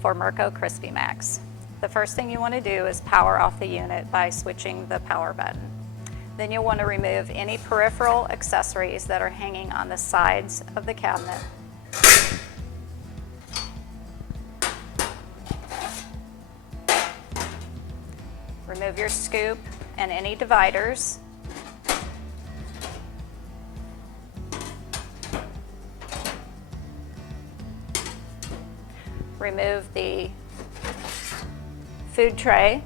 for Merco CrispyMax. The first thing you want to do is power off the unit by switching the power button. Then you'll want to remove any peripheral accessories that are hanging on the sides of the cabinet. Remove your scoop and any dividers. Remove the food tray.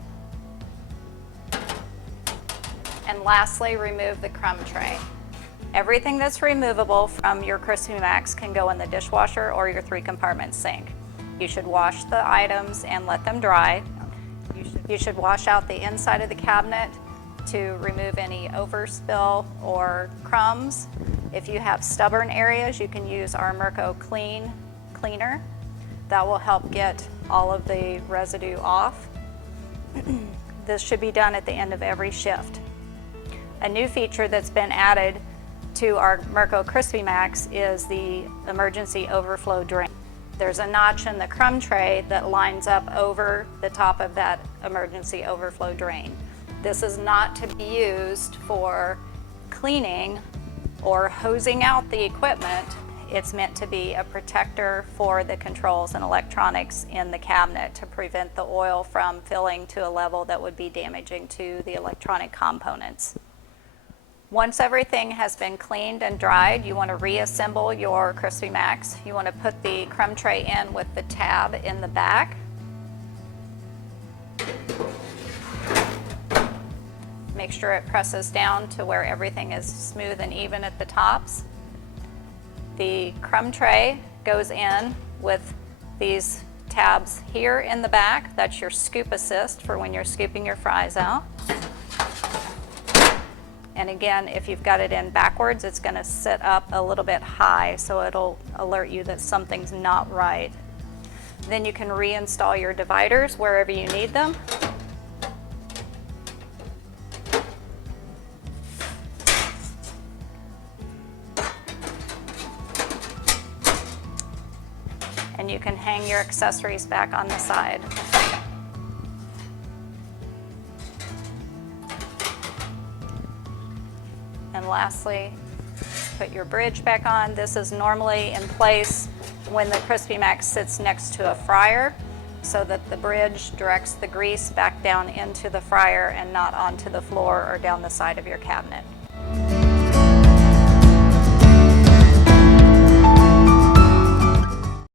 And lastly, remove the crumb tray. Everything that's removable from your CrispyMax can go in the dishwasher or your 3-compartment sink. You should wash the items and let them dry. You should wash out the inside of the cabinet to remove any overspill or crumbs. If you have stubborn areas, you can use our Merco cleaner. That will help get all of the residue off. This should be done at the end of every shift. A new feature that's been added to our Merco CrispyMax is the emergency overflow drain. There's a notch in the crumb tray that lines up over the top of that emergency overflow drain. This is not to be used for cleaning or hosing out the equipment. It's meant to be a protector for the controls and electronics in the cabinet to prevent the oil from filling to a level that would be damaging to the electronic components. Once everything has been cleaned and dried, you want to reassemble your CrispyMax. You want to put the crumb tray in with the tab in the back. Make sure it presses down to where everything is smooth and even at the tops. The crumb tray goes in with these tabs here in the back. That's your scoop assist for when you're scooping your fries out. And again, if you've got it in backwards, it's going to sit up a little bit high, so it'll alert you that something's not right. Then you can reinstall your dividers wherever you need them. And you can hang your accessories back on the side. And lastly, put your bridge back on. This is normally in place when the CrispyMax sits next to a fryer, so that the bridge directs the grease back down into the fryer and not onto the floor or down the side of your cabinet.